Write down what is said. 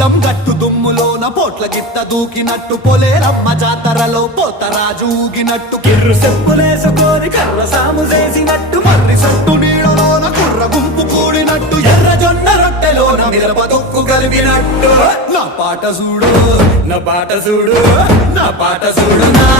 పొలం గట్టు దుమ్ములోన పోట్ల గిత్త దూకినట్టు పొలేరమ్మ జాతరలో పోతరాజు ఊగినట్టు కిర్రు చెప్పులేసుకొని కర్ర సాము చేసినట్టు మర్రి సట్టు నీడలోన కుర్ర గుంపు కూడినట్టు ఎర్ర జొన్న రొట్టెలోన మిరప తొక్కు కలిపినట్టు నా పాట చూడు నా పాట చూడు నా పాట చూడు నా